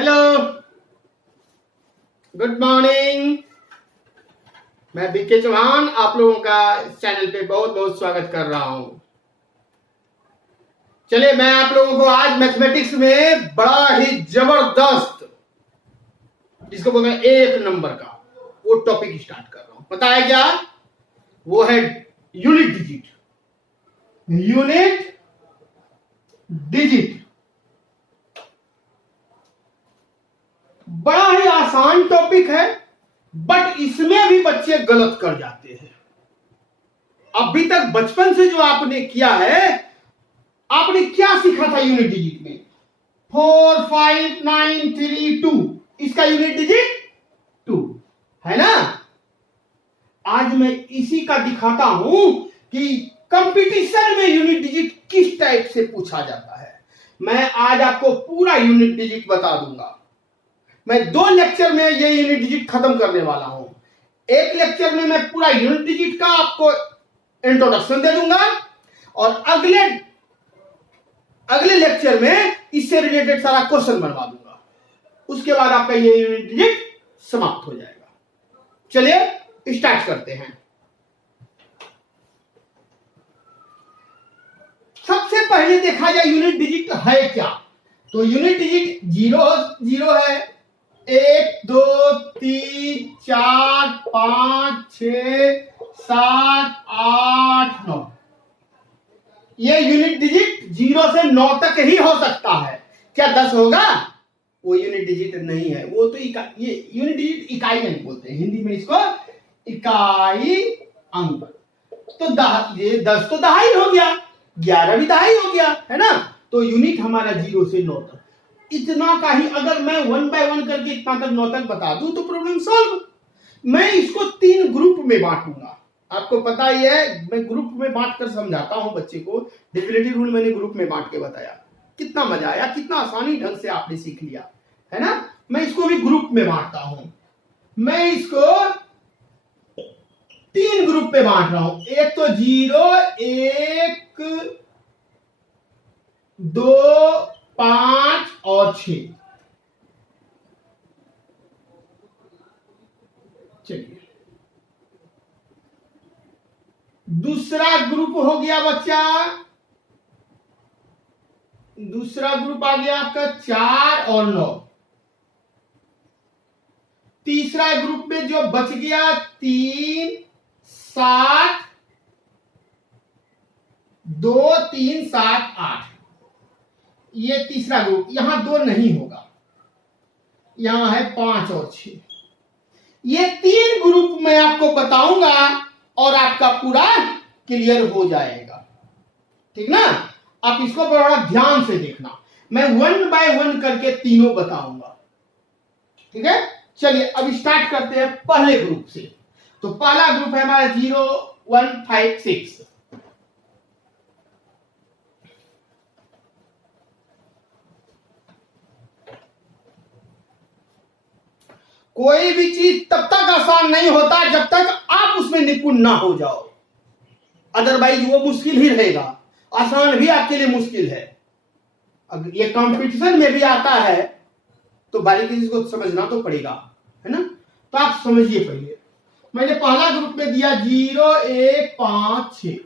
Hello, good morning. मैं BK Chauhan आप लोगों का इस चैनल पे बहुत बहुत स्वागत कर रहा हूं। चलिए, मैं आप लोगों को आज मैथमेटिक्स में बड़ा ही जबरदस्त, जिसको बोलते हैं एक नंबर का, वो टॉपिक स्टार्ट कर रहा हूं। पता है क्या? वो है यूनिट डिजिट। यूनिट डिजिट बड़ा ही आसान टॉपिक है, बट इसमें भी बच्चे गलत कर जाते हैं। अभी तक बचपन से जो आपने किया है, आपने क्या सीखा था यूनिट डिजिट में? 4 5 9 3 2, इसका यूनिट डिजिट 2 है ना। आज मैं इसी का दिखाता हूं कि कंपटीशन में यूनिट डिजिट किस टाइप से पूछा जाता है। मैं आज आपको पूरा यूनिट डिजिट बता दूंगा। मैं 2 लेक्चर में ये यूनिट डिजिट खत्म करने वाला हूं। एक लेक्चर में मैं पूरा यूनिट डिजिट का आपको इंट्रोडक्शन दे दूंगा, और अगले लेक्चर में इससे रिलेटेड सारा क्वेश्चन बनवा दूंगा। उसके बाद आपका ये यूनिट डिजिट समाप्त हो जाएगा। चलिए स्टार्ट करते हैं। सबसे पहले देखा जाए यूनिट डिजिट है क्या। तो यूनिट डिजिट 0 है, 1 2 3 4 5 6 7 8 9। ये यूनिट डिजिट 0 से 9 तक ही हो सकता है। क्या 10 होगा? वो यूनिट डिजिट नहीं है। वो तो ये यूनिट डिजिट इकाई अंक बोलते हैं, हिंदी में इसको इकाई अंक। तो ये 10 तो दहाई हो गया, 11 भी दहाई हो गया, है ना। तो यूनिट हमारा 0 से 9 तक, इतना का ही। अगर मैं 1 बाय 1 करके इतना तक 9 तक बता दूं तो प्रॉब्लम सॉल्व। मैं इसको 3 ग्रुप में बांटूंगा। आपको पता ही है, मैं ग्रुप में बांट कर समझाता हूं बच्चे को। डिफिनेटिव रूल मैंने ग्रुप में बांट के बताया, कितना मजा आया, कितना आसानी ढंग से आपने सीख लिया, है ना। मैं इसको भी ग्रुप में बांटता हूं। मैं इसको 3 ग्रुप में बांट रहा हूं। एक तो 0 1 2 5 और 6। चलिए, दूसरा ग्रुप हो गया बच्चा, दूसरा ग्रुप आ गया आपका 4 और 9। तीसरा ग्रुप में जो बच गया 3 7 2 3 7 8। ये तीसरा ग्रुप, यहां 2 नहीं होगा, यहां है 5 और 6। ये 3 ग्रुप मैं आपको बताऊंगा और आपका पूरा क्लियर हो जाएगा, ठीक ना। आप इसको बड़ा ध्यान से देखना। मैं 1 बाय 1 करके तीनों बताऊंगा, ठीक है। चलिए अब स्टार्ट करते हैं पहले ग्रुप से। तो पहला ग्रुप है हमारा 0 1 5 6। कोई भी चीज तब तक आसान नहीं होता जब तक आप उसमें निपुण ना हो जाओ, अदरवाइज वो मुश्किल ही रहेगा। आसान भी आपके लिए मुश्किल है। अगर ये कंपटीशन में भी आता है तो बारीकी को समझना तो पड़ेगा, है ना। तो आप समझिए। पहले मैंने पहला ग्रुप में दिया 0 1 5 6।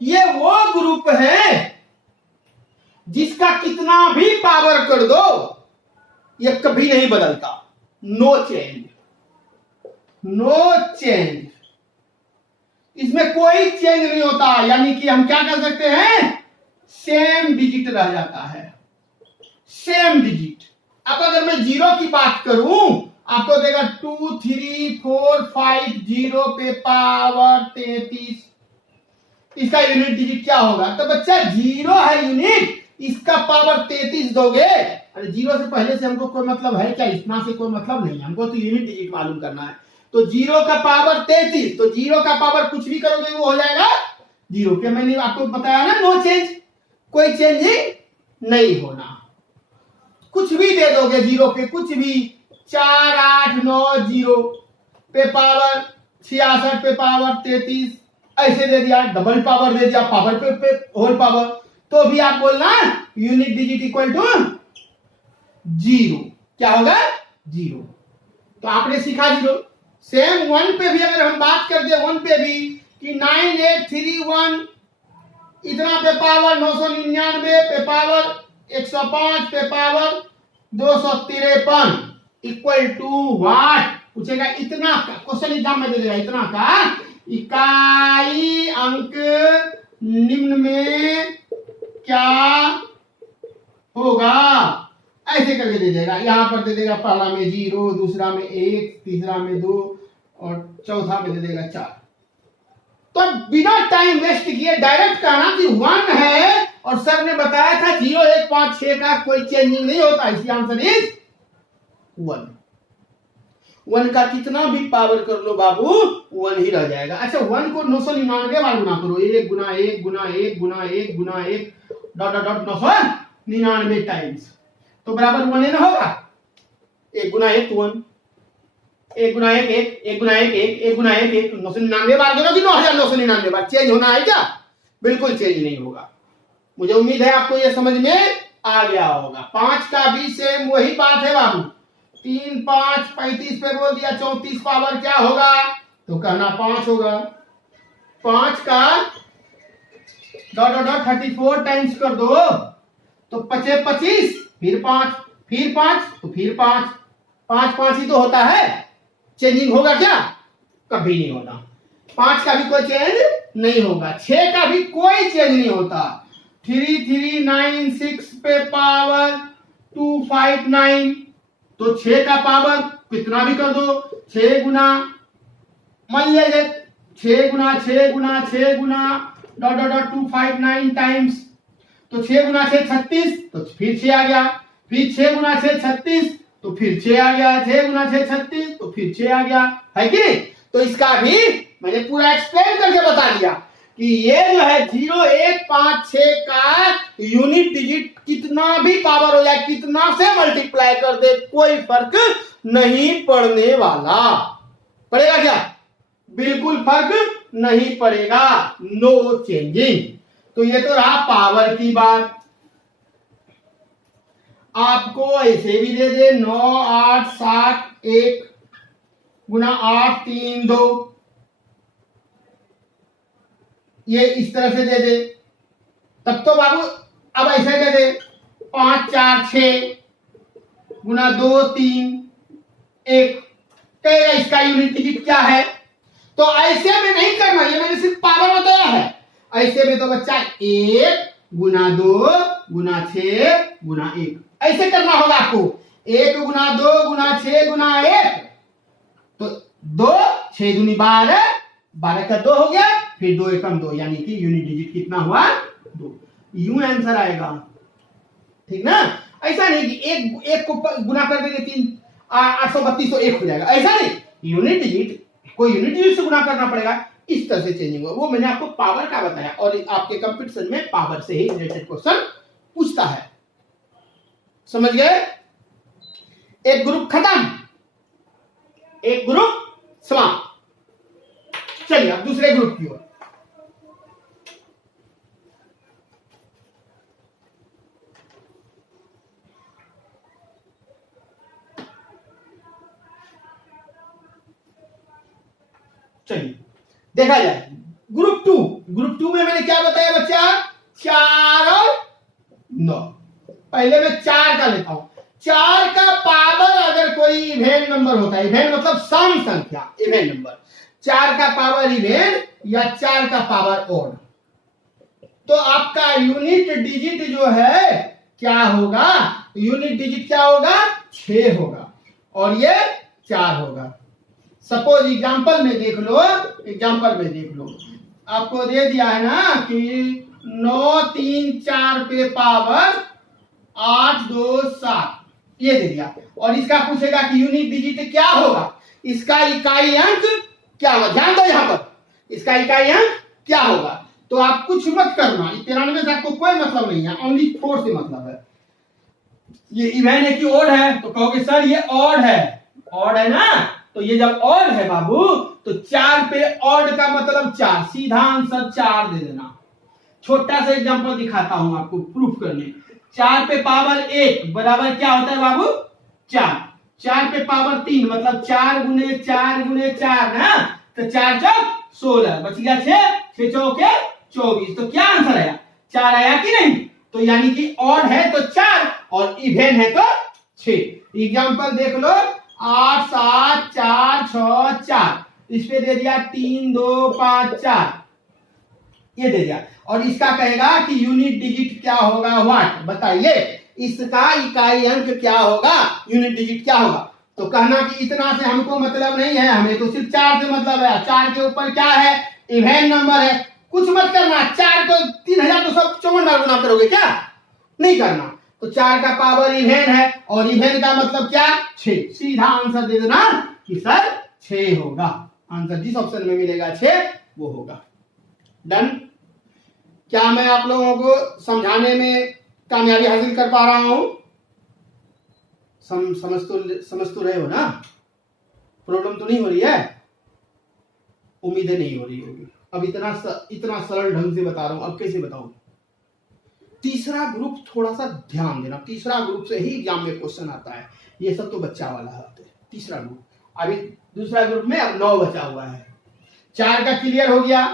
ये वो ग्रुप है जिसका कितना भी पावर कर दो ये कभी नहीं बदलता। No change, no change. इसमें कोई चेंज नहीं होता, यानी कि हम क्या कर सकते हैं, सेम डिजिट रह जाता है, सेम डिजिट। अब अगर मैं 0 की बात करूं, आपको देगा 2 3 4 5 0 पे पावर 33। इसका यूनिट डिजिट क्या होगा? तो बच्चा 0 है यूनिट, इसका पावर 33 दोगे। अरे 0 से पहले से हमको कोई मतलब है क्या? इतना से कोई मतलब नहीं, हमको तो यूनिट डिजिट मालूम करना है। तो 0 का पावर 33, तो 0 का पावर कुछ भी करोगे वो हो जाएगा 0 के। मैंने आपको बताया ना, नो चेंज, कोई चेंज नहीं होना। कुछ भी दे दोगे 0 पे, कुछ भी, 4 8 9 0 पे पावर 66 पे पावर 33, ऐसे दे दिया, डबल पावर दे दिया, पावर पे होल पावर, तो भी आप बोलना यूनिट डिजिट इक्वल टू 0। क्या होगा 0। तो आपने सीखा 0। सेम 1 पे भी अगर हम बात कर दे 1 पे भी कि 9831 इतना पे पावर 999 पे पावर 105 पे पावर 253 इक्वल टू व्हाट पूछेगा। इतना का क्वेश्चन एग्जाम में दे देगा। इतना का इकाई अंक निम्न में क्या होगा ऐसे करके दे देगा। यहां पर दे देगा पहला में 0, दूसरा में 1, तीसरा में 2 और चौथा में दे देगा 4। तो बिना टाइम वेस्ट किए डायरेक्ट कहना कि 1 है और सर ने बताया था 0 1 5 6 का कोई चेंजिंग नहीं होता, इसलिए आंसर इज 1। 1 का कितना भी पावर कर लो बाबू 1 ही रह जाएगा। अच्छा 1 को 999 बार गुना करो, 1 गुना 1 गुना 1 गुना 1 गुना 1 डॉट डॉट डॉट 999 टाइम्स तो बराबर 1 ना होगा। 1 गुना 1 1, 1 गुना 1 1, 1 गुना 1 1, 1 गुना 1 1 999 बार करो कि 9999 बार चेंज होना है क्या? बिल्कुल चेंज नहीं होगा। मुझे उम्मीद है आपको यह समझ में आ गया होगा। 5 का भी सेम वही बात है बाबू। 3 5 35 पे बोल दिया 34 पावर क्या होगा तो कहना 5 होगा। 5 का डॉट डॉट डॉट 34 टाइम्स कर दो तो 5 25 फिर 5 फिर 5 तो फिर 5 5 5 ही तो होता है। चेंजिंग होगा क्या? कभी नहीं होगा। 5 का भी कोई चेंज नहीं होगा। 6 का भी कोई चेंज नहीं होता। 3396 पे पावर 259 तो 6 का पावर कितना भी कर दो 6 गुना मान लीजिए 6 गुना 6 गुना 6 गुना डॉट डॉट डॉट 259 टाइम्स तो 6 गुना 6 36 तो फिर 6 आ गया। फिर 6 गुना 6 36 तो फिर 6 आ गया। 6 गुना 6 36 तो फिर 6 आ गया है कि नहीं? तो इसका भी मैंने पूरा एक्सप्लेन करके बता दिया कि ये जो है 0 1 5 6 का यूनिट डिजिट कितना भी पावर हो जाए कितना से मल्टीप्लाई कर दे कोई फर्क नहीं पड़ने वाला। पड़ेगा क्या? बिल्कुल फर्क नहीं पड़ेगा। No changing. तो ये तो रहा पावर की बात। आपको ऐसे भी दे दे 9 8 7 1 गुना 8 3 2 ये इस तरह से दे दे तब तो बाबू अब ऐसे दे दे 5 4 6 गुना 2 3 1 कहेगा इसका यूनिट डिजिट क्या है? तो ऐसे में नहीं करना, ये मैंने सिर्फ पावर बताया है। ऐसे में तो बच्चा 1 गुना 2 गुना 6 गुना 1 ऐसे करना होगा आपको। 1 गुना 2 गुना 6 गुना 1 तो 2 6 दूनी 12 12 का 2 हो गया फिर 2 एकम 2 यानी कि यूनिट डिजिट कितना हुआ 2। यूं आंसर आएगा। ठीक ना? ऐसा नहीं कि एक को गुना कर देंगे 3 832 तो 1 हो जाएगा, ऐसा नहीं। यूनिट डिजिट कोई यूनिट डिजिट से गुना करना पड़ेगा। इस तरह से चेंजिंग होगा। वो मैंने आपको पावर का बताया और आपके कंपटीशन में पावर से ही रिलेटेड क्वेश्चन पूछता है। समझ गए? एक ग्रुप खत्म, एक ग्रुप समाप्त। चलिए अब दूसरे ग्रुप की ओर। चलिए देखा जाए ग्रुप 2। ग्रुप 2 में मैंने क्या बताया बच्चा? 4 और 9। पहले मैं 4 का लेता हूं। 4 का पावर अगर कोई इवेन नंबर होता है, इवेन मतलब सम संख्या, इवेन नंबर 4 का पावर इवेन या 4 का पावर ओड तो आपका यूनिट डिजिट जो है क्या होगा? यूनिट डिजिट क्या होगा? 6 होगा और ये 4 होगा। सपोज एग्जांपल में देख लो, एग्जांपल में देख लो आपको दे दिया है ना कि 9 3 4 पे पावर 8 2 7 ये दे दिया और इसका पूछेगा कि यूनिट डिजिट क्या होगा? इसका इकाई अंक क्या होगा? ध्यान दो यहां पर, इसका इकाई अंक क्या होगा? तो आप कुछ मत करना, 93 से आपको कोई मतलब नहीं है, ओनली 4 से मतलब है। ये इवेन है कि ऑड है तो कहोगे सर ये ऑड है, ऑड है ना? तो ये जब ऑड है बाबू तो 4 पे ऑड का मतलब 4, सीधा आंसर 4 दे देना। छोटा सा एग्जांपल दिखाता हूं आपको प्रूफ करने। 4 पे पावर 1 बराबर क्या होता है बाबू? 4, 4 पे पावर 3 मतलब 4 गुने 4 गुने 4 ना, तो 4 चौक 16, बच गया 6, 6 चौके 24। तो क्या आंसर आया? 4 आया कि नहीं? तो यानी कि ऑड है तो 4 और इवेन है तो 6। एग्जाम्पल देख लो, 8 7 4 6 4, इस पे दे दिया 3 2 5 4, ये दे दिया। और इसका कहेगा कि यूनिट डिजिट क्या होगा, व्हाट, बताइए इसका इकाई अंक क्या होगा, यूनिट डिजिट क्या होगा। तो कहना कि इतना से हमको मतलब नहीं है, हमें तो सिर्फ 4 से मतलब है। 4 के ऊपर क्या है? इवेन नंबर है, कुछ मत करना। 4 को 3254 बार गुना करोगे क्या? नहीं करना। तो 4 का पावर इवेन है और इवेन का मतलब क्या? 6। सीधा आंसर दे देना कि सर 6 होगा। आंसर जिस ऑप्शन में मिलेगा 6 वो होगा। डन। क्या मैं आप लोगों को समझाने में कामयाबी हासिल कर पा रहा हूं? समझ तो रहे हो ना? प्रॉब्लम तो नहीं हो रही है? उम्मीद नहीं हो रही होगी। अब इतना सरल ढंग से बता रहा हूं, अब कैसे बताऊं? तीसरा ग्रुप थोड़ा सा ध्यान देना, तीसरा ग्रुप से ही एग्जाम में क्वेश्चन आता है। ये सब तो बच्चा वाला है। तीसरा ग्रुप, अभी दूसरा ग्रुप में अब 9 बचा हुआ है। 4 का क्लियर हो गया।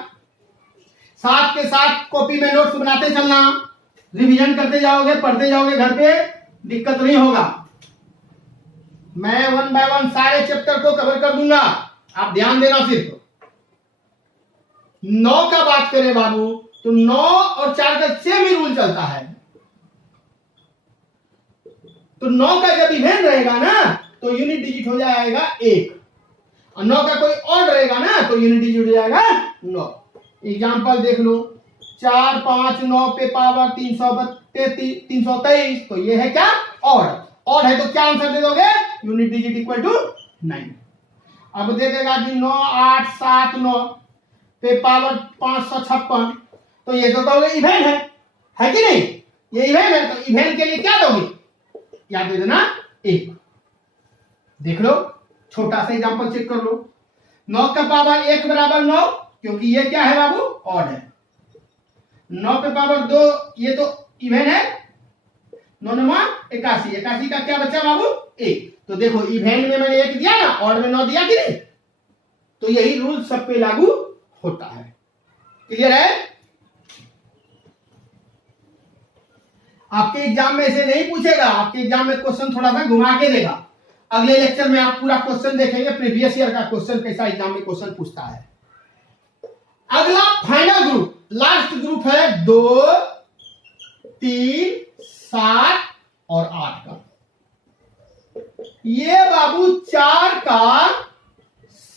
साथ के साथ कॉपी में नोट्स बनाते चलना, रिवीजन करते जाओगे, पढ़ते जाओगे, घर पे दिक्कत नहीं होगा। मैं 1 बाय 1 सारे चैप्टर को कवर कर दूंगा, आप ध्यान देना। सिर्फ 9 का बात करें बाबू, तो 9 और 4 का सेम ही रूल चलता है। तो 9 का जब इवेन रहेगा ना तो यूनिट डिजिट हो जाएगा 1, और 9 का कोई और रहेगा ना तो यूनिट डिजिट हो जाएगा 9। एग्जाम्पल देख लो, 4 5 9 पे पावर 323, तो ये है क्या? ऑड। ऑड है तो क्या आंसर दे दोगे? Unit digit equal to 9। अब दे देगा कि 9 8 7 9 पे पावर 556, तो ये तो कहोगे इवेन है कि नहीं? ये इवेन है तो इवेन के लिए क्या दोगे? याद दे देना 1। देख लो, छोटा सा एग्जांपल चेक कर लो। 9 का पावर 1 बराबर 9, क्योंकि ये क्या है बाबू? ऑड है। 9 पे पावर 2, ये तो इवेन है। 9 9 81, 81 का क्या बचा बाबू? 1। तो देखो इवेन में मैंने 1 दिया ना, ऑड में 9 दिया कि नहीं? तो यही रूल सब पे लागू होता है। क्लियर है? आपके एग्जाम में ऐसे नहीं पूछेगा, आपके एग्जाम में क्वेश्चन थोड़ा सा घुमा के देगा। अगले लेक्चर में आप पूरा क्वेश्चन देखेंगे, प्रीवियस ईयर का क्वेश्चन कैसा एग्जाम में क्वेश्चन पूछता है। अगला फाइनल ग्रुप, लास्ट ग्रुप है 2 3 7 और 8 का। ये बाबू 4 का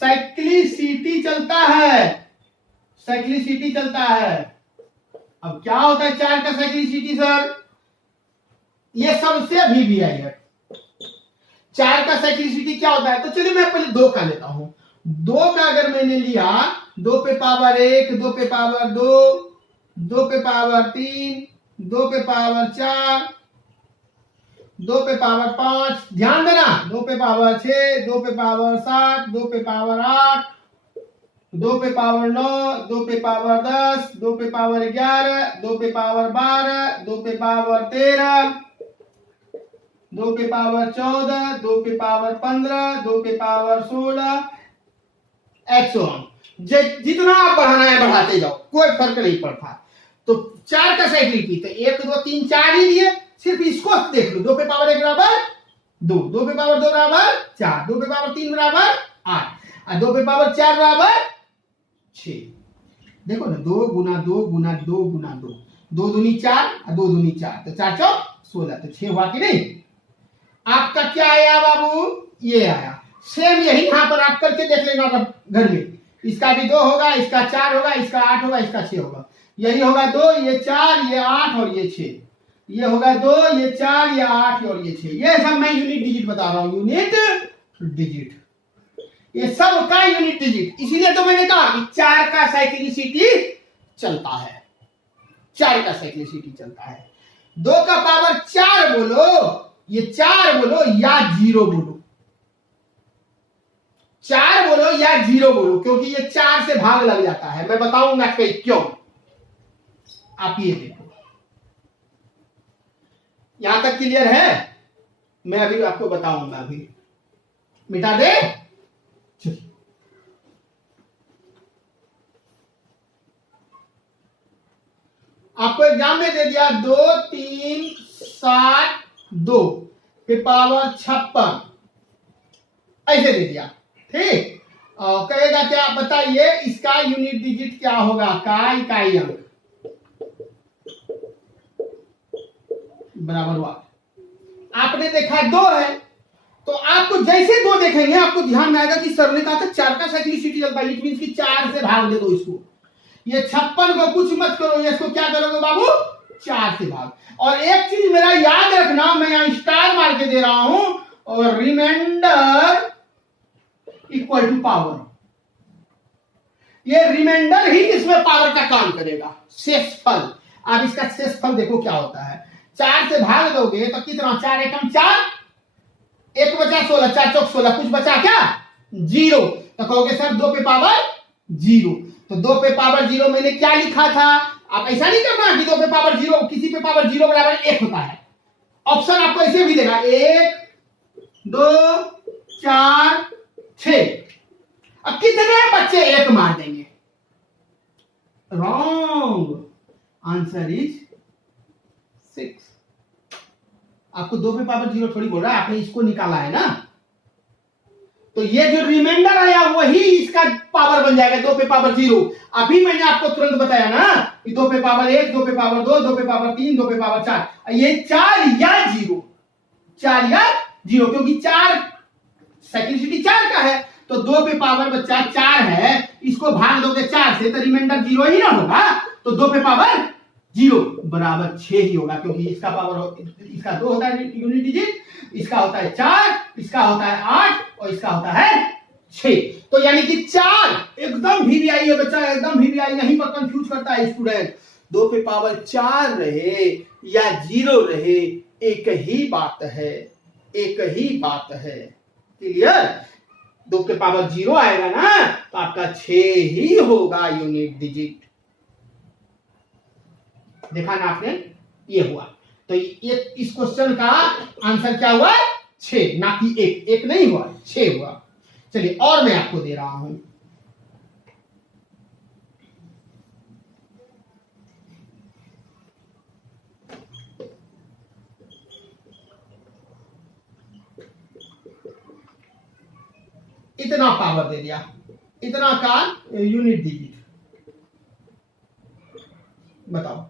साइक्लिसिटी चलता है, साइक्लिसिटी चलता है। अब क्या होता है 4 का साइक्लिसिटी सर? ये सबसे भी आई है। 4 का साइक्लिसिटी क्या होता है? तो चलिए मैं पहले 2 का लेता हूं। 2 का अगर मैंने लिया, 2 पे पावर 1, 2 पे पावर 2, 2 पे पावर 3, 2 पे पावर 4, 2 पे पावर 5, ध्यान देना, 2 पे पावर 6, 2 पे पावर 7, 2 पे पावर 8, 2 पे पावर 9, 2 पे पावर 10, 2 पे पावर 11, 2 पे पावर 12, 2 पे पावर 13, 2 पे पावर 14, 2 पे पावर 15, 2 पे पावर 16, जितना आप बढ़ाना है बढ़ाते जाओ, कोई फर्क नहीं पड़ता। तो 4 का साइक्लिसिटी, तो 1 2 3 4 ही दिए, सिर्फ इसको देख लो। 2 पे पावर 1 बराबर 2, 2 पे पावर 2 बराबर 4, 2 पे पावर 3 बराबर 8, और 2 पे पावर 4 बराबर 6। देखो ना, 2 गुना 2 गुना 2 गुना 2, 2 दूनी 4 और 2 दूनी 4, तो 4 चौक 16, तो 6 हुआ कि नहीं? आपका क्या आया बाबू? ये आया। सेम यही यहां पर आप करके देख लेना घर में। इसका भी 2 होगा, इसका 4 होगा, इसका 8 होगा, इसका 6 होगा। यही होगा 2, ये 4, ये 8 और ये 6। ये होगा 2, ये 4, ये 8 और ये 6। ये सब मैं यूनिट डिजिट बता रहा हूं, यूनिट डिजिट, ये सब का यूनिट डिजिट। इसीलिए तो मैंने कहा कि 4 का साइक्लिसिटी चलता है, 4 का साइक्लिसिटी चलता है। 2 का पावर 4 बोलो, ये 4 बोलो या 0 बोलो, 4 बोलो या 0 बोलो, क्योंकि ये 4 से भाग लग जाता है। मैं बताऊंगा क्यों। आप ये देखो, यहां तक क्लियर है? मैं अभी आपको बताऊंगा। अभी मिटा दे। चलिए, आपको एग्जाम में दे दिया 2 3 7 2 के पावर 56 ऐसे दे दिया, ठीक। और कहेगा क्या, बताइए इसका यूनिट डिजिट क्या होगा, का इकाई अंक बराबर हुआ। आपने देखा 2 है, तो आपको जैसे 2 देखेंगे आपको ध्यान में आएगा कि सर ने कहा था 4 का साइक्लिसिटी चलता है, इट मींस कि 4 से भाग दे दो इसको। ये 56 को कुछ मत करो, ये इसको क्या करोगे बाबू, 4 से भाग। और एक चीज मेरा याद रखना, मैं यहां स्टार मार के दे रहा हूं, और रिमाइंडर इक्वल टू पावर। ये रिमाइंडर ही इसमें पावर का काम करेगा। शेषफल, अब इसका शेषफल देखो क्या होता है। 4 से भाग दोगे तो कितना, 4 एकम 4, 1 बचा 16, 4 चौक 16, कुछ बचा क्या, 0। तो कहोगे सर 2 पे पावर 0, तो 2 पे पावर 0 मैंने क्या लिखा था। आप ऐसा नहीं करना कि 2 पे पावर 0, किसी पे पावर 0 बराबर 1 होता है। ऑप्शन आपको ऐसे भी देगा 1 2 4 6। अब कितने बच्चे 1 मार देंगे, रॉन्ग, आंसर इज 6। आपको 2 पे पावर 0 थोड़ी बोल रहा है, आपने इसको निकाला है ना, तो ये जो रिमाइंडर आया वही इसका पावर बन जाएगा 2 पे पावर 0। अभी मैंने आपको तुरंत बताया ना कि 2 पे पावर 1, 2 पे पावर 2, 2 पे पावर 3, 2 पे पावर 4, ये 4 या 0, 4 या 0, क्योंकि 4 साइक्लिसिटी 4 का है, तो 2 पे पावर बच्चा 4 है, इसको भाग दोगे 4 से तो रिमाइंडर 0 ही ना होगा, तो 2 पे पावर 0 बराबर 6 ही होगा, क्योंकि इसका पावर, इसका 2 होता है यूनिट डिजिट, इसका होता है 4, इसका होता है 8 और इसका होता है 6। तो यानी कि 4 एकदम वीवीआई है बच्चा, एकदम वीवीआई, यहीं पर कंफ्यूज करता है स्टूडेंट। 2 पे पावर 4 रहे या 0 रहे, एक ही बात है, एक ही बात है, क्लियर। 2 के पावर 0 आएगा ना तो आपका 6 ही होगा यूनिट डिजिट। देखा ना आपने, ये हुआ। तो ये इस क्वेश्चन का आंसर क्या हुआ, 6, ना कि 1, 1 नहीं हुआ, 6 हुआ। चलिए और मैं आपको दे रहा हूं, इतना पावर दे दिया, इतना का यूनिट डिजिट, बताओ।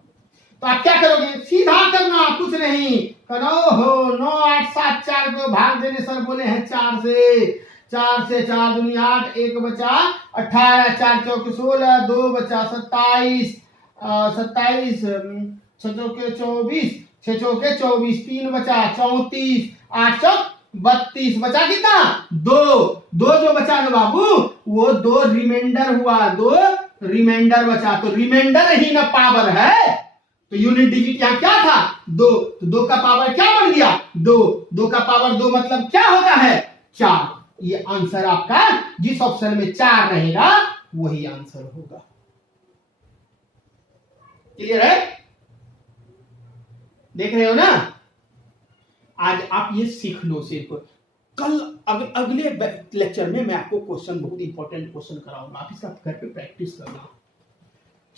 तो आप क्या करोगे, सीधा करना, कुछ नहीं करो हो। 9 8 7 4 को भाग देने सर बोले हैं 4 से, 4 से 4 दूनी 8, 1 बचा 18, 4 चौक 16, 2 बचा 27, 27 6 चौके 24, 6 चौके 24, 3 बचा 34, 8 चौक 32, बचा कितना, 2 जो बचा ना बाबू, वो 2 रिमाइंडर हुआ, 2 रिमाइंडर बचा, तो रिमाइंडर ही ना पावर है, तो यूनिट डिजिट यहां क्या था, 2, तो 2 का पावर क्या बन गया, 2 का पावर 2 मतलब क्या होता है, 4। ये आंसर आपका जिस ऑप्शन में 4 रहेगा वही आंसर होगा। क्लियर है, देख रहे हो ना। आज आप ये सीख लो, सिर्फ कल अगले लेक्चर में मैं आपको क्वेश्चन, बहुत इंपॉर्टेंट क्वेश्चन कराऊंगा, आप इसका घर पे प्रैक्टिस करना।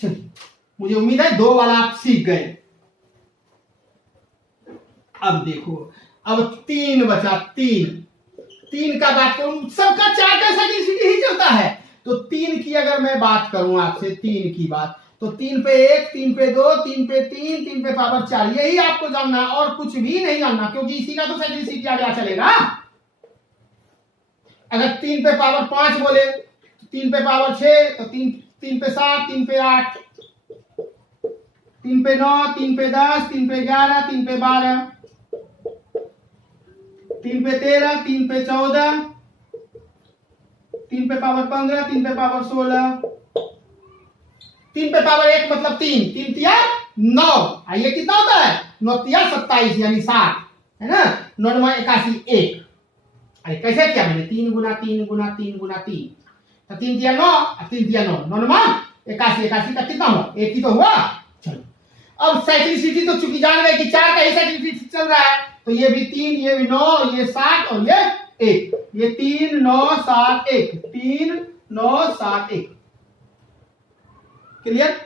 चलिए, मुझे उम्मीद है 2 वाला आप सीख गए। अब देखो, अब 3 बचा, 3 का बात करूं, सबका 4 का साइक्लिसिटी ही चलता है, तो 3 की अगर मैं बात करूं आपसे, 3 की बात, तो 3 पे 1, 3 पे 2, 3 पे 3, 3 पे पावर 4, यही आपको जानना, और कुछ भी नहीं जानना, क्योंकि इसी का तो साइक्लिसिटी आगे चलेगा। अगर 3 पे पावर 5 बोले, 3 पे पावर 6, तो 3 पे 7, 3 पे 8, 3 पे 9, 3 पे 10, 3 पे 11, 3 पे 12, 3 पे 13, 3 पे 14, 3 पे पावर 15, 3 पे पावर 16, 3 पे पावर 1 मतलब 3, 3 तिया 9, ये कितना होता है, 9 तिया 27 यानी 60, है ना, 9 9 81 1। अरे कैसे किया मैंने, 3 गुना 3 गुना 3 गुना 3, तो 3 तिया 9, 3 तिया 9, 9 9 81, 81 का कितना हुआ, 1 ही तो हुआ। चलो, अब साइक्लिसिटी तो चूंकि जान गए कि 4 का ही साइक्लिसिटी चल रहा है, तो ये भी 3, ये भी 9, ये 7 और ये 1, ये 3 9 7 1, 3 9 7 1। क्लियर?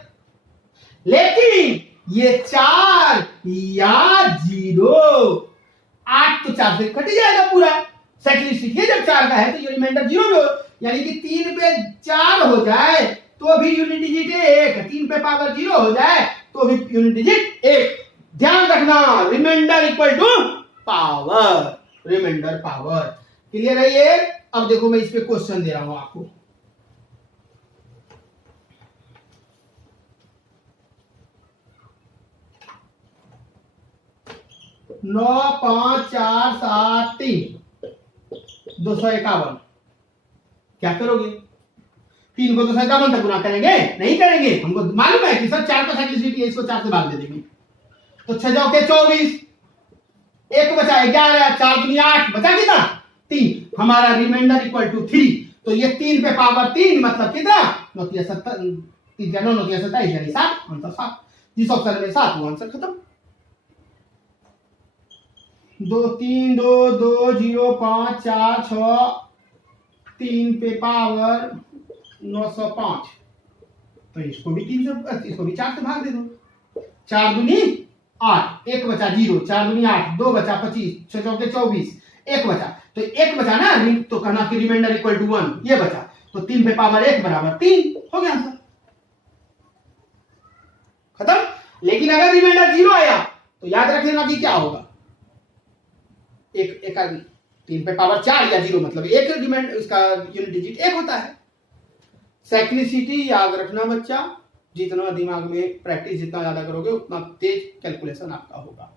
लेकिन ये 4 या 0, 8 तो 4 से कट जाएगा पूरा। साइक्लिसिटी जब 4 का है तो ये रिमाइंडर 0 भी हो, यानी कि 3 पे 4 हो जाए तो भी यूनिट डिजिट 1, 3 पे पावर 0 हो जाए तो भी यूनिट डिजिट 1। ध्यान रखना, remainder equal to power, remainder power. Clear है ये? अब देखो मैं इस पे क्वेश्चन दे रहा हूं आपको। नौ 5 4 7 3 251। क्या करोगे? 3 को 251 तक गुना करेंगे? नहीं करेंगे। हमको मालूम है कि सर 4 का साइक्लिसिटी है, इसको 4 से भाग दे देंगे। तो 6 जाओ के 24, 1 बचा 11, 4 दुनिया 8, बचा कितना? 3। हमारा रिमाइंडर इक्वल टू 3। तो ये 3 पे पावर 3 मतलब कितना? 9 3 7, 3 9 9 3 27 यानी 7। आंसर 7। जिस ऑप्शन में 7 वो आंसर खत्म। 2 3 2 2 0 5 4 6, 3 पे पावर 905। तो इसको भी 3 से, इसको भी 4 से भाग दे दो। 4 दूनी 8, 1 बचा 0, 4 दूनी 8, 2 बचा 25, 6 चौके 24, 1 बचा। तो 1 बचा ना, तो कहना कि रिमाइंडर इक्वल टू 1, ये बचा। तो 3 पे पावर 1 बराबर 3 हो गया आंसर खत्म। लेकिन अगर रिमाइंडर 0 आया तो याद रख लेना कि क्या होगा। एक 3 पे पावर 4 या 0 मतलब एक रिमाइंडर, उसका यूनिट डिजिट 1 होता है। साइक्लिसिटी याद रखना बच्चा, जितना दिमाग में प्रैक्टिस जितना ज्यादा करोगे उतना तेज कैलकुलेशन आपका होगा।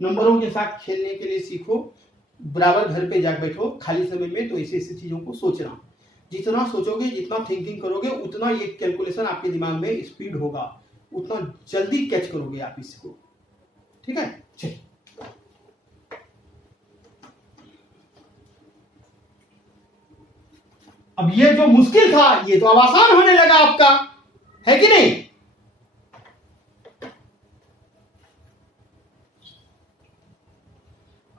नंबरों के साथ खेलने के लिए सीखो, बराबर घर पे जा बैठो खाली समय में, तो ऐसी ऐसी चीजों को सोचना। जितना सोचोगे, जितना थिंकिंग करोगे, उतना ये कैलकुलेशन आपके दिमाग में स्पीड होगा, उतना जल्दी कैच करोगे आप इसको। ठीक है, चलिए अब ये जो मुश्किल था ये तो अब आसान होने लगा आपका, है कि नहीं?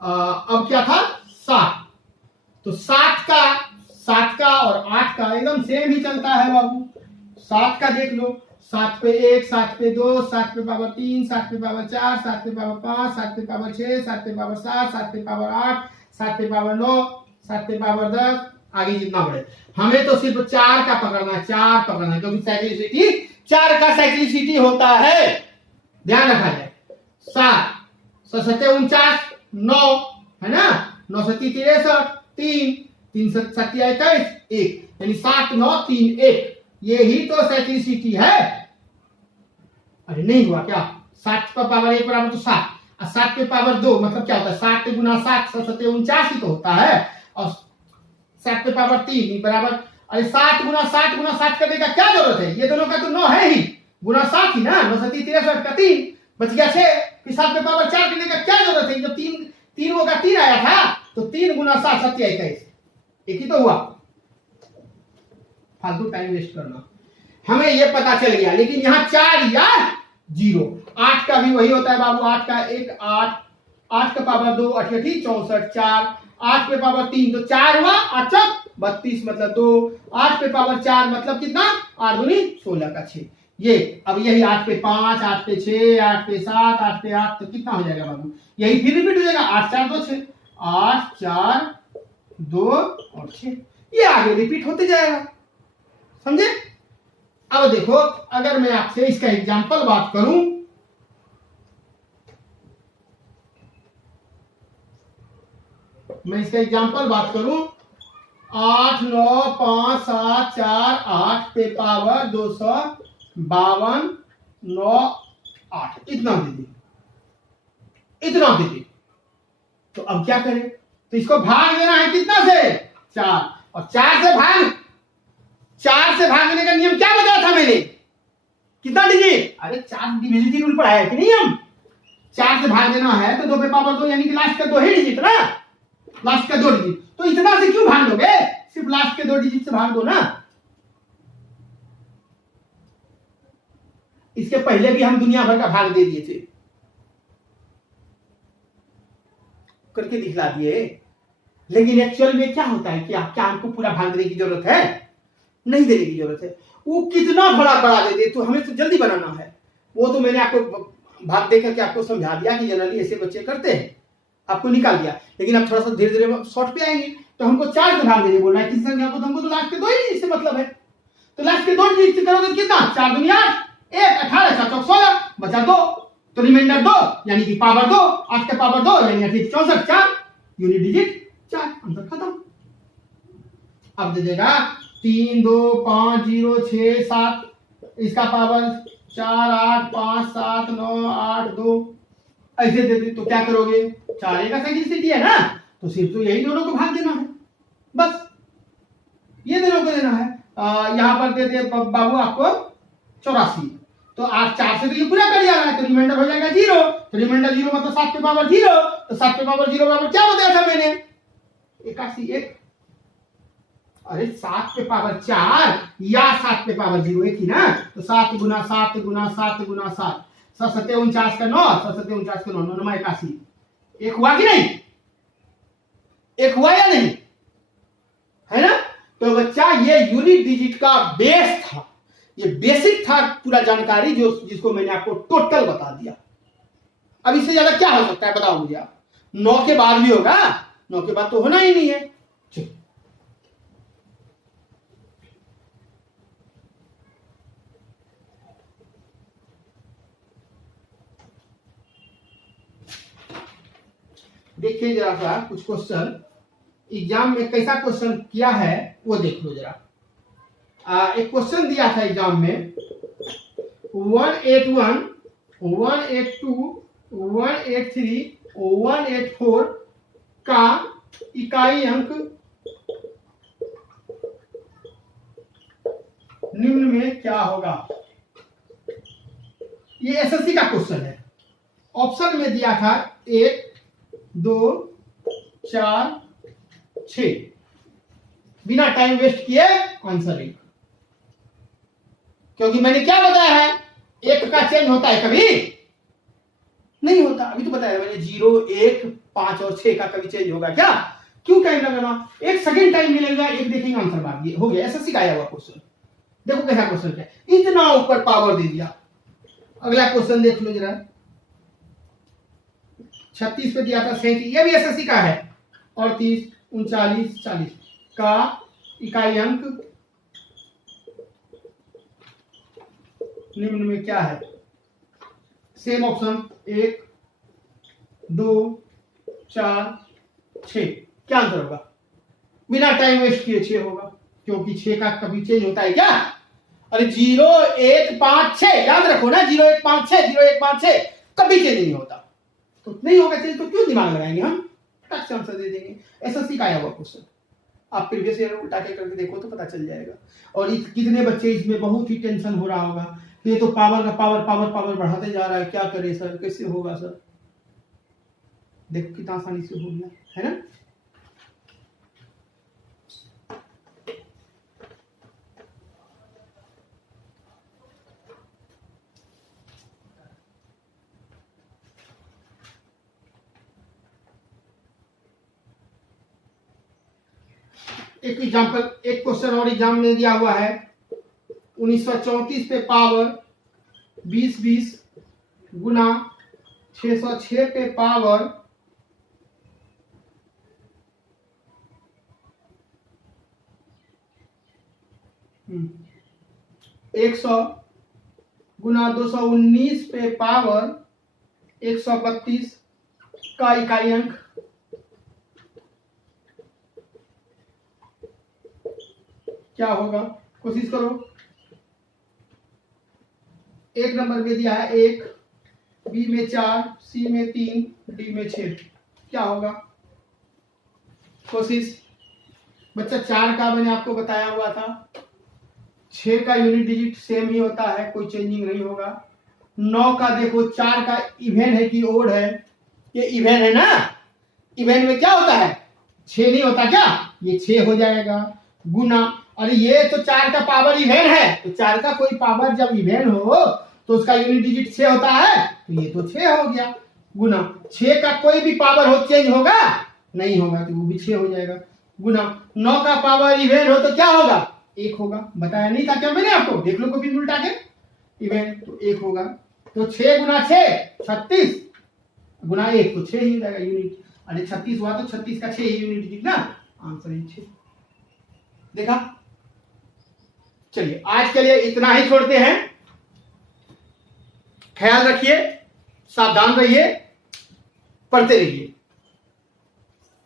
अब क्या था? 7। तो 7 का और 8 का एकदम सेम ही चलता है बाबू। 7 का देख लो, 7 पे 1, 7 पे 2, 7 पे पावर 3, 7 पे पावर 4, 7 पे पावर 5, 7 पे पावर 6, 7 पे पावर 7, 7 पे पावर 8, 7 पे पावर 9, 7 पे पावर 10, आगे जितना बढ़े। हमें तो सिर्फ 4 का पकड़ना है, 4 पकड़ना है, क्योंकि साइक्लिसिटी 4 का साइक्लिसिटी होता है। ध्यान रखा जाए। 7 7 49, 9 है ना, 9 7 63, 3 3 7 21, 1 यानी 7 9 3 1। ये ही तो साइक्लिसिटी है। अरे नहीं हुआ क्या? 7 पर पावर 1 बराबर तो 7, और 7 पे पावर 2 मतलब क्या होता है? 7 गुना 7 7 49 ही तो होता है, और 7 पे पावर 3 बराबर, अरे 7 गुना 7 करने का क्या जरूरत है? ये दोनों का तो 9 है ही, गुना 7 ही ना, 9 7 63 का 3 बच गया 6, फिर 7 पे पावर 4 करने का क्या जरूरत है? जो 3 होगा 3 आया था, तो 3 गुना 7 7 21, एक ही तो हुआ। फालतू टाइम वेस्ट करना, हमें ये पता चल गया। लेकिन यहाँ 4 या 0। 8 का भी वही होता है बाबू, 8 का 1 8, 8 का पावर 2 8 64, 4 8 पे पावर 3 तो 4 हुआ, 8 32 मतलब 2, 8 पे पावर 4 मतलब कितना? 8 दूनी 16 का 6। ये अब यही 8 पे 5, 8 पे 6, 8 पे 7, 8 पे 8 तो कितना हो जाएगा बाबू? यही फिर रिपीट हो जाएगा, 8 4 2 6, 8 4 2 और 6, ये आगे रिपीट होते जाएगा। समझे? अब देखो, अगर मैं आपसे इसका एग्जांपल बात करूं, मैं इसका एग्जांपल बात करूं, 8 9 5 7 4 8 पे पावर 252 9 8, इतना दे दी, इतना दे दी। तो अब क्या करें? तो इसको भाग देना है कितना से? 4, और 4 से भागने का नियम क्या बताया था मैंने? कितना डिजिट? अरे 4 डिविजिबिलिटी रूल पढ़ाया है कि नहीं हम? 4 से भाग देना है तो 2 पे पावर 2 यानी कि लास्ट का 2 ही डिजिट ना, लास्ट का 2 डिजिट। तो इतना से क्यों भाग दोगे? सिर्फ लास्ट के 2 डिजिट से भाग दो ना। इसके पहले भी हम दुनिया भर का भाग दे दिए थे, करके दिखला दिए। लेकिन एक्चुअल में क्या होता है कि क्या हमको पूरा भाग देने की जरूरत है? नहीं देने की जरूरत है। वो कितना बड़ा बड़ा दे दे तो हमें तो जल्दी बनाना है। वो तो मैंने आपको भाग दे करके आपको समझा दिया कि जनरली ऐसे बच्चे करते हैं, आपको निकाल दिया। लेकिन अब थोड़ा सा धीरे धीरे शॉर्ट पे आएंगे तो हमको 4 के भाग देने बोलना है किसी संख्या को, तो हमको तो लास्ट के 2 ही इससे मतलब है। तो लास्ट के 2 डिजिट करोगे कितना? 4 दूनी 8, 1 18 4 चौक 16 बचा 2, तो रिमाइंडर 2 यानी कि पावर 2, 8 के पावर 2 यानी 64, 4 यूनिट डिजिट 4, आंसर खत्म। अब दे देगा 3 2 5 0 6 7, इसका पावर 4 8 5 7 9 8 2 ऐसे दे दे तो क्या करोगे? 4 का सेकंड है ना, तो सिर्फ तो यही दोनों को भाग देना है, बस ये दोनों को देना है। यहां पर दे दे बाबू आपको 84, तो 8 4 से तो ये पूरा कर जाएगा, तो रिमाइंडर हो जाएगा 0, तो रिमाइंडर 0 मतलब 7 पे पावर 0, तो 7 पे पावर 0 बराबर क्या बताया था मैंने? 81 1, अरे 7 पे पावर 4 या 7 पे पावर 0 एक ही ना, तो 7 गुना 7 गुना 7 गुना 7 7 49 का 9 7 49 का 9 9 9 81, एक हुआ कि नहीं? एक हुआ या नहीं? है ना? तो बच्चा ये यूनिट डिजिट का बेस था, ये बेसिक था पूरा जानकारी जो जिसको मैंने आपको टोटल बता दिया। अब इससे ज्यादा क्या हो सकता है बताओ मुझे आप? 9 के बाद भी होगा? 9 के बाद तो होना ही नहीं है। चलो देखिए जरा सा कुछ क्वेश्चन एग्जाम में कैसा क्वेश्चन किया है वो देख लो जरा। एक क्वेश्चन दिया था एग्जाम में 181 182 183 184 का इकाई अंक निम्न में क्या होगा? ये एसएससी का क्वेश्चन है। ऑप्शन में दिया था 1 2 4 6, बिना टाइम वेस्ट किए आंसर 1, क्योंकि मैंने क्या बताया है? 1 का चेंज होता है कभी नहीं होता। अभी तो बताया मैंने 0 1 5 और 6 का कभी चेंज होगा क्या? क्यों टाइम लगाना? 1 सेकंड टाइम मिलेगा, एक देखेंगे आंसर बाकी हो गया। एसएससी का आया हुआ क्वेश्चन, देखो कैसा क्वेश्चन है, इतना ऊपर पावर दे दिया। अगला क्वेश्चन देख लो जरा, 36 पे दिया था 37, ये भी एसएससी का है। 38 39 40 का इकाई अंक निम्न में क्या है? सेम ऑप्शन 1 2 4 6, क्या आंसर होगा? बिना टाइम वेस्ट किए 6 होगा, क्योंकि 6 का कभी चेंज होता है क्या? अरे 0 1 5 6 याद रखो ना, 0 1 5 6 0 1 5 6 कभी चेंज नहीं होता, तो नहीं होगा चेंज तो क्यों दिमाग लगाएंगे हम, फटाक से आंसर दे देंगे। एसएससी का आया हुआ क्वेश्चन, आप प्रीवियस ईयर उल्टा के करके देखो तो पता चल जाएगा। और कितने बच्चे इसमें बहुत ही टेंशन हो रहा होगा, ये तो पावर का पावर पावर पावर बढ़ाते जा रहा है, क्या करे सर, कैसे होगा सर? देखो कितना आसानी से हो गया है ना। एक एग्जांपल, एक क्वेश्चन और एग्जाम में दिया हुआ है 1934 पे पावर 20 20 गुना 606 पे पावर 100 गुना 219 पे पावर 132 का इकाई अंक क्या होगा? कोशिश करो। 1 नंबर में दिया है 1, बी में 4, सी में 3, डी में 6, क्या होगा? कोशिश। बच्चा 4 का मैंने आपको बताया हुआ था, 6 का यूनिट डिजिट सेम ही होता है, कोई चेंजिंग नहीं होगा। 9 का देखो, 4 का इवेन है कि ओड है? ये इवेन है ना, इवेन में क्या होता है? 6 नहीं होता क्या? ये 6 हो जाएगा गुना, अरे ये तो 4 का पावर इवेन है, तो 4 का कोई पावर जब इवेन हो तो उसका यूनिट डिजिट 6 होता है, तो ये तो 6 हो गया। गुना 6 का कोई भी पावर हो चेंज होगा नहीं होगा, तो वो भी 6 हो जाएगा। गुना 9 का पावर इवेन हो तो क्या होगा 1 होगा। बताया नहीं था क्या मैंने आपको, देख लो कभी उल्टा के, इवेन तो 1 होगा। तो 6 गुना 6 36 गुना 1 तो 6 ही हो जाएगा यूनिट। अरे 36 हुआ तो 36 का 6 यूनिट दिखना, आंसर ही 6। देखा। चलिए आज के लिए इतना ही छोड़ते हैं। ख्याल रखिए, सावधान रहिए, पढ़ते रहिए।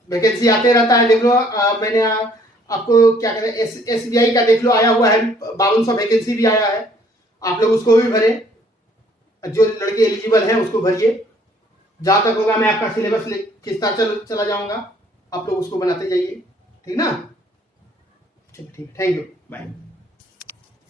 वैकेंसी आते रहता है, देख लो मैंने आपको क्या कहते हैं SBI का देख लो आया हुआ है, 5200 वैकेंसी भी आया है, आप लोग उसको भी भरें। जो लड़के एलिजिबल हैं उसको भरिए। जहां तक होगा मैं आपका सिलेबस खींचता चला जाऊंगा, आप लोग उसको बनाते जाइए, ठीक ना। चलिए ठीक, थैंक यू, बाय।